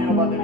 감